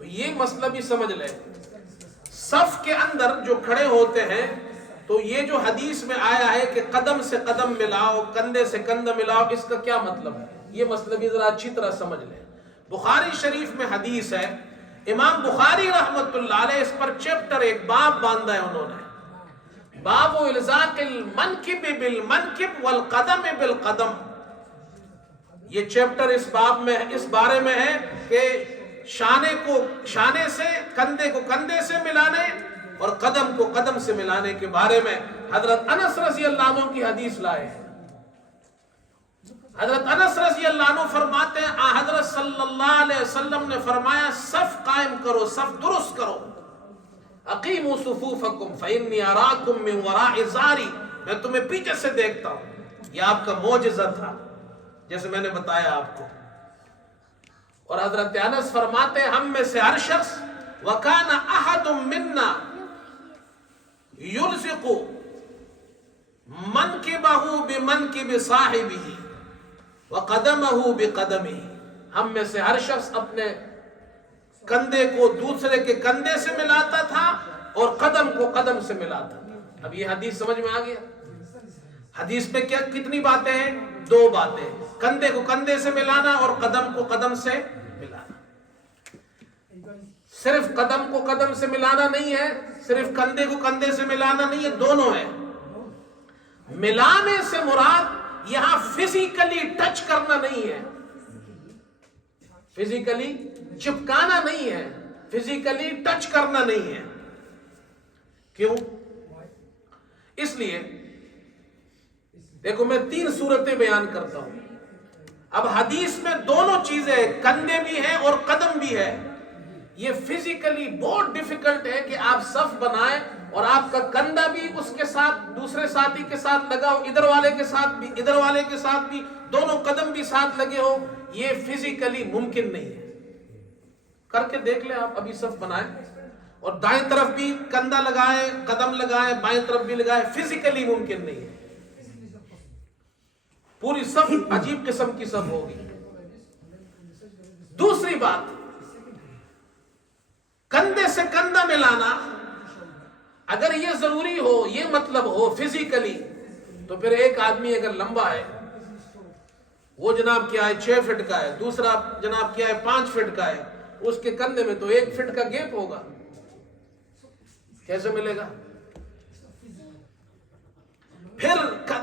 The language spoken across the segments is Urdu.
تو یہ مسئلہ بھی سمجھ لیں، صف کے اندر جو کھڑے ہوتے ہیں تو یہ جو حدیث میں آیا ہے کہ قدم سے قدم ملاؤ، کندھے سے کندھا ملاؤ، اس کا کیا مطلب ہے؟ یہ مسئلہ بھی ذرا اچھی طرح سمجھ لیں۔ بخاری شریف میں حدیث ہے، امام بخاری رحمت اللہ علیہ اس پر چیپٹر ایک باب باندھا ہے انہوں نے، باب الزاق المنکب بالمنکب والقدم بالقدم۔ یہ چیپٹر اس باب میں اس بارے میں ہے کہ شانے سے، کندھے کو کندھے سے ملانے اور قدم کو قدم سے ملانے کے بارے میں حضرت انس رضی اللہ عنہ کی حدیث لائے ہیں۔ حضرت انس رضی اللہ عنہ فرماتے ہیں حضرت صلی اللہ علیہ وسلم نے فرمایا صف قائم کرو، صف درست کرو، اقیموا صفوفکم فانی اراکم من وراء ظہری، میں تمہیں پیچھے سے دیکھتا ہوں۔ یہ آپ کا معجزہ تھا جیسے میں نے بتایا آپ کو۔ اور حضرت انس فرماتے ہیں ہم میں سے ہر شخص وَكَانَ أَحَدٌ مِنَّا يُلْزِقُ مَنْكِبَهُ بِمَنْكِبِ صَاحِبِهِ وَقَدَمَهُ بِقَدَمِهِ، ہم میں سے ہر شخص اپنے کندھے کو دوسرے کے کندھے سے ملاتا تھا اور قدم کو قدم سے ملاتا تھا۔ اب یہ حدیث سمجھ میں آ گیا؟ حدیث میں کیا کتنی باتیں ہیں؟ دو باتیں، کندھے کو کندھے سے ملانا اور قدم کو قدم سے ملانا۔ صرف قدم کو قدم سے ملانا نہیں ہے، صرف کندھے کو کندھے سے ملانا نہیں ہے، دونوں ہے۔ ملانے سے مراد یہاں فزیکلی ٹچ کرنا نہیں ہے، فزیکلی چپکانا نہیں ہے، فزیکلی ٹچ کرنا نہیں ہے۔ کیوں؟ اس لیے دیکھو میں 3 صورتیں بیان کرتا ہوں۔ اب حدیث میں دونوں چیزیں، کندھے بھی ہیں اور قدم بھی ہے۔ یہ فزیکلی بہت ڈیفیکلٹ ہے کہ آپ صف بنائیں اور آپ کا کندھا بھی اس کے ساتھ دوسرے ساتھی کے ساتھ لگا ہو، ادھر والے کے ساتھ بھی ادھر والے کے ساتھ بھی، دونوں قدم بھی ساتھ لگے ہو، یہ فزیکلی ممکن نہیں ہے۔ کر کے دیکھ لیں آپ، ابھی صف بنائیں اور دائیں طرف بھی کندھا لگائیں، قدم لگائیں، بائیں طرف بھی لگائیں، فزیکلی ممکن نہیں ہے۔ پوری صف عجیب قسم کی صف ہوگی۔ دوسری بات، کندھے سے کندھا ملانا اگر یہ ضروری ہو، یہ مطلب ہو فزیکلی، تو پھر ایک آدمی اگر لمبا ہے، وہ جناب کیا ہے 6 فٹ کا ہے، دوسرا جناب کیا ہے 5 فٹ کا ہے، اس کے کندھے میں تو 1 فٹ کا گیپ ہوگا، کیسے ملے گا؟ پھر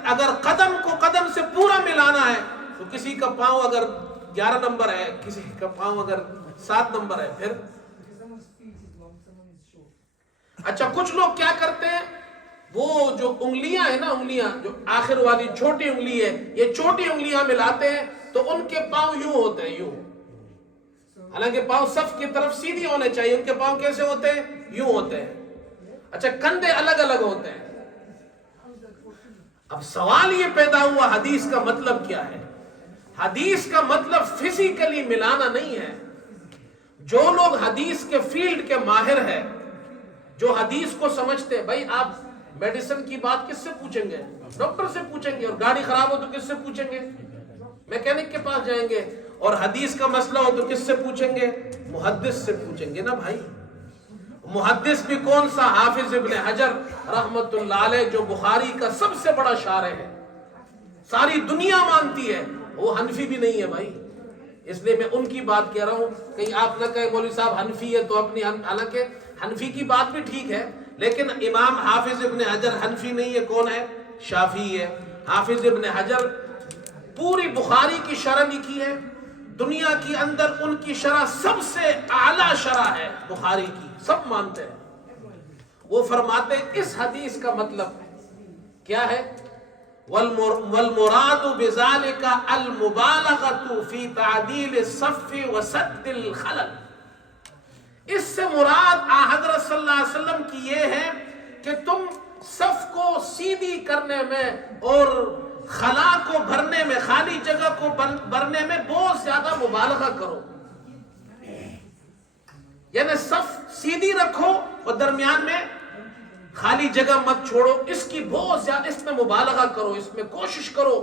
اگر قدم کو قدم سے پورا ملانا ہے تو کسی کا پاؤں اگر 11 نمبر ہے، کسی کا پاؤں اگر 7 نمبر ہے، پھر اچھا کچھ لوگ کیا کرتے ہیں، وہ جو انگلیاں ہیں نا، انگلیاں جو آخر والی چھوٹی انگلی ہے، یہ چھوٹی انگلیاں ملاتے ہیں تو ان کے پاؤں یوں ہوتے ہیں، یوں، حالانکہ پاؤں صف کی طرف سیدھی ہونے چاہیے، ان کے پاؤں کیسے ہوتے ہیں؟ یوں ہوتے ہیں۔ اچھا کندھے الگ الگ ہوتے ہیں۔ اب سوال یہ پیدا ہوا حدیث کا مطلب کیا ہے؟ حدیث کا مطلب فزیکلی ملانا نہیں ہے۔ جو لوگ حدیث کے فیلڈ کے ماہر ہیں، جو حدیث کو سمجھتے ہیں، بھائی آپ میڈیسن کی بات کس سے پوچھیں گے؟ ڈاکٹر سے پوچھیں گے، اور گاڑی خراب ہو تو کس سے پوچھیں گے؟ میکینک کے پاس جائیں گے، اور حدیث کا مسئلہ ہو تو کس سے پوچھیں گے؟ محدث سے پوچھیں گے نا بھائی۔ محدث بھی کون سا؟ حافظ ابن حجر رحمت اللہ علیہ، جو بخاری کا سب سے بڑا شارح ہے، ساری دنیا مانتی ہے، وہ حنفی بھی نہیں ہے بھائی۔ اس لیے میں ان کی بات کہہ رہا ہوں، کہیں آپ نہ کہیں مولوی صاحب حنفی ہے تو اپنی، حالانکہ حنفی کی بات بھی ٹھیک ہے، لیکن امام حافظ ابن حجر حنفی نہیں ہے، کون ہے؟ شافعی ہے۔ حافظ ابن حجر پوری بخاری کی شرح لکھی ہے، دنیا کی اندر ان کی شرح سب سے اعلیٰ شرح ہے بخاری کی، سب مانتے ہیں۔ وہ فرماتے ہیں اس حدیث کا مطلب کیا ہے؟ وَالْمُرَادُ بِذَلِكَ الْمُبَالَغَةُ فِي تَعْدِيلِ الصَّفِّ وَسَدِّ الْخَلَلِ۔ اس سے مراد حضرت صلی اللہ علیہ وسلم کی یہ ہے کہ تم صف کو سیدھی کرنے میں اور خلا کو بھرنے میں، خالی جگہ کو بھرنے میں بہت زیادہ مبالغہ کرو، یعنی صف سیدھی رکھو اور درمیان میں خالی جگہ مت چھوڑو، اس کی بہت زیادہ، اس میں مبالغہ کرو، اس میں کوشش کرو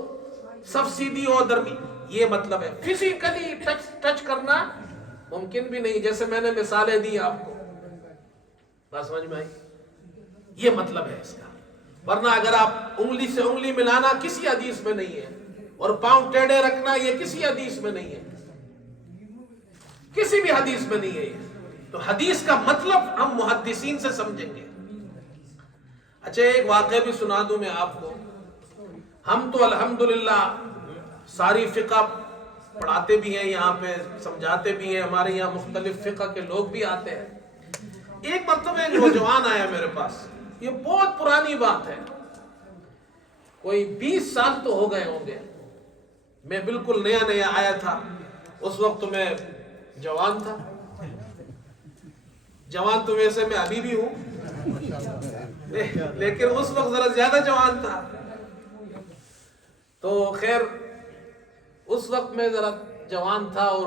صف سیدھی ہو درمیان، یہ مطلب ہے۔ فزیکلی ٹچ کرنا ممکن بھی نہیں، جیسے میں نے مثالیں دی آپ کو، بات سمجھ میں آئی؟ یہ مطلب ہے اس کا. ورنہ اگر آپ انگلی سے انگلی ملانا کسی حدیث میں نہیں ہے، اور پاؤں ٹیڑھے رکھنا یہ کسی حدیث میں نہیں ہے، کسی بھی حدیث میں نہیں ہے یہ. تو حدیث کا مطلب ہم محدثین سے سمجھیں گے. اچھا ایک واقعہ بھی سنا دوں میں آپ کو. ہم تو الحمدللہ ساری فقہ پڑھاتے بھی ہیں یہاں پہ، سمجھاتے بھی ہیں، ہمارے یہاں مختلف فقہ کے لوگ بھی آتے ہیں. ایک مرتبہ ایک نوجوان آیا میرے پاس، یہ بہت پرانی بات ہے، کوئی 20 سال تو ہو گئے ہوں گے، میں بالکل نیا نیا آیا تھا. اس وقت میں جوان تھا، جوان تو ویسے میں ابھی بھی ہوں، لیکن اس وقت ذرا زیادہ جوان تھا. تو خیر اس وقت میں ذرا جوان تھا اور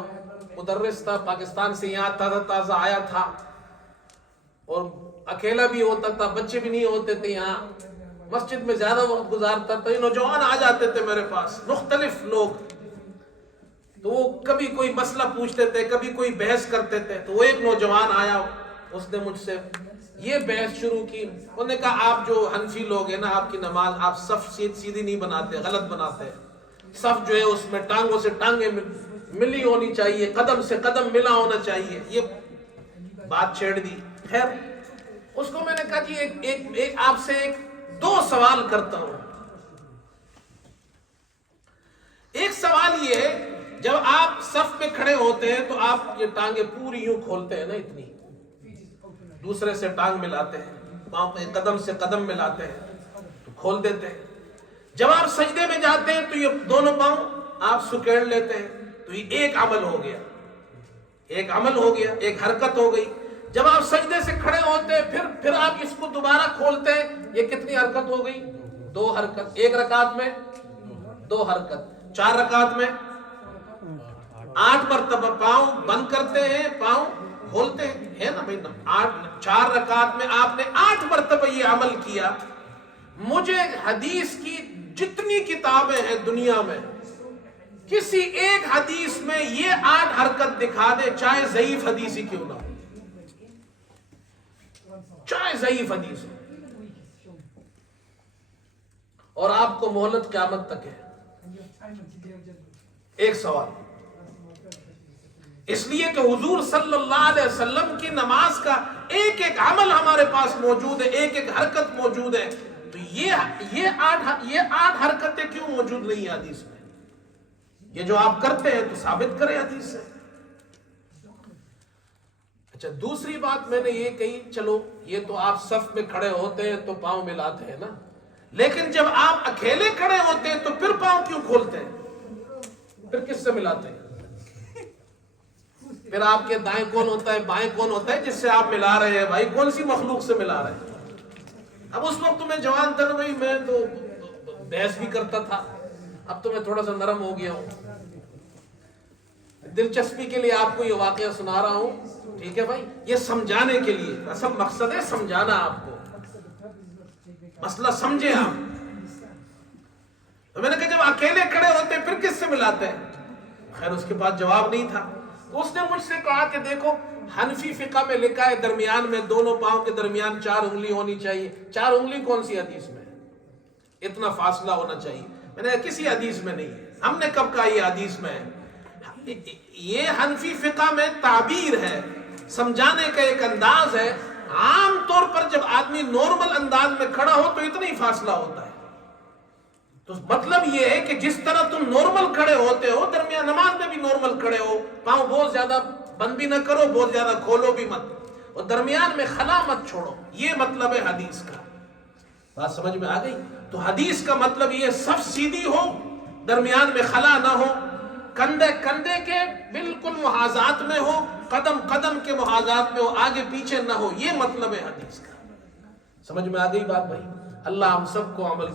مدرس تھا، پاکستان سے یہاں تازہ آیا تھا، اور اکیلا بھی ہوتا تھا، بچے بھی نہیں ہوتے تھے یہاں، مسجد میں زیادہ وقت گزارتا تھا. یہ نوجوان آ جاتے تھے میرے پاس، مختلف لوگ، تو وہ کبھی کوئی مسئلہ پوچھتے تھے، کبھی کوئی بحث کرتے تھے. تو وہ ایک نوجوان آیا، اس نے مجھ سے یہ بحث شروع کی. انہوں نے کہا آپ جو حنفی لوگ ہیں نا، آپ کی نماز آپ صف سیدھی نہیں بناتے، غلط بناتے ہیں. صف جو ہے اس میں ٹانگوں سے ٹانگیں ملی ہونی چاہیے، قدم سے قدم ملا ہونا چاہیے. یہ بات چھیڑ دی. خیر اس کو میں نے کہا کہ ایک آپ سے دو سوال کرتا ہوں. ایک سوال یہ ہے، جب آپ صف میں کھڑے ہوتے ہیں تو آپ یہ ٹانگیں پوری یوں کھولتے ہیں نا، اتنی دوسرے سے ٹانگ ملاتے ہیں، پاؤں پہ قدم سے قدم ملاتے ہیں تو کھول دیتے ہیں. جب آپ سجدے میں جاتے ہیں تو یہ دونوں پاؤں آپ سکیڑ لیتے ہیں. تو یہ ایک عمل ہو گیا، ایک عمل ہو گیا، ایک حرکت ہو گئی. جب آپ سجدے سے کھڑے ہوتے ہیں پھر آپ اس کو دوبارہ کھولتے ہیں، یہ کتنی حرکت ہو گئی؟ 2 حرکت. ایک رکعت میں 2 حرکت، 4 رکعت میں 8 مرتبہ پاؤں بند کرتے ہیں، پاؤں کھولتے ہیں، ہے نا بھائی؟ 4 رکعت میں آپ نے 8 مرتبہ یہ عمل کیا. مجھے حدیث کی جتنی کتابیں ہیں دنیا میں، کسی ایک حدیث میں یہ 8 حرکت دکھا دے، چاہے ضعیف حدیث ہی کیوں نہ ہو، چاہے ضعیف حدیث ہو. اور آپ کو مہلت قیامت تک ہے. ایک سوال، اس لیے کہ حضور صلی اللہ علیہ وسلم کی نماز کا ایک ایک عمل ہمارے پاس موجود ہے، ایک ایک حرکت موجود ہے. تو یہ 8 حرکتیں کیوں موجود نہیں ہیں حدیث میں؟ یہ جو آپ کرتے ہیں تو ثابت کریں حدیث سے. اچھا دوسری بات میں نے یہ کہی، چلو یہ تو آپ صف میں کھڑے ہوتے ہیں تو پاؤں ملاتے ہیں نا، لیکن جب آپ اکیلے کھڑے ہوتے ہیں تو پھر پاؤں کیوں کھولتے ہیں؟ پھر کس سے ملاتے ہیں؟ پھر آپ کے دائیں کون ہوتا ہے، بائیں کون ہوتا ہے جس سے آپ ملا رہے ہیں؟ بھائی کون سی مخلوق سے ملا رہے ہیں؟ اب اس وقت میں جوان تھا بھائی، میں تو بحث بھی کرتا تھا، اب تو میں تھوڑا سا نرم ہو گیا ہوں. دلچسپی کے لیے آپ کو یہ واقعہ سنا رہا ہوں، ٹھیک ہے بھائی؟ یہ سمجھانے کے لیے، اصل مقصد ہے سمجھانا آپ کو، مسئلہ سمجھیں آپ. تو میں نے کہا جب اکیلے کھڑے ہوتے ہیں پھر کس سے ملاتے ہیں؟ خیر اس کے بعد جواب نہیں تھا. تو اس نے مجھ سے کہا کہ دیکھو حنفی فقہ میں لکھا ہے درمیان میں دونوں پاؤں کے درمیان 4 انگلی ہونی چاہیے. 4 انگلی کون سی حدیث میں ہے؟ اتنا فاصلہ ہونا چاہیے. میں نے کہا کسی حدیث میں نہیں ہے. ہم نے کب کہا یہ حدیث میں ہے؟ یہ حنفی فقہ میں تعبیر ہے، سمجھانے کا ایک انداز ہے. عام طور پر جب آدمی نارمل انداز میں کھڑا ہو تو اتنا ہی فاصلہ ہوتا ہے. تو مطلب یہ ہے کہ جس طرح تم نارمل کھڑے ہوتے ہو، درمیان نماز میں بھی نارمل کھڑے ہو، پاؤں بہت زیادہ بند بھی نہ کرو، بہت زیادہ کھولو بھی مت، اور درمیان میں خلا مت چھوڑو. یہ مطلب ہے حدیث کا. بات سمجھ میں آ گئی؟ تو حدیث کا مطلب یہ صف سیدھی ہو، درمیان میں خلا نہ ہو، کندھے کندھے کے بالکل محاذات میں ہو، قدم قدم کے محاذات میں ہو، آگے پیچھے نہ ہو. یہ مطلب ہے حدیث کا. سمجھ میں آ گئی بات بھائی؟ اللہ ہم سب کو عمل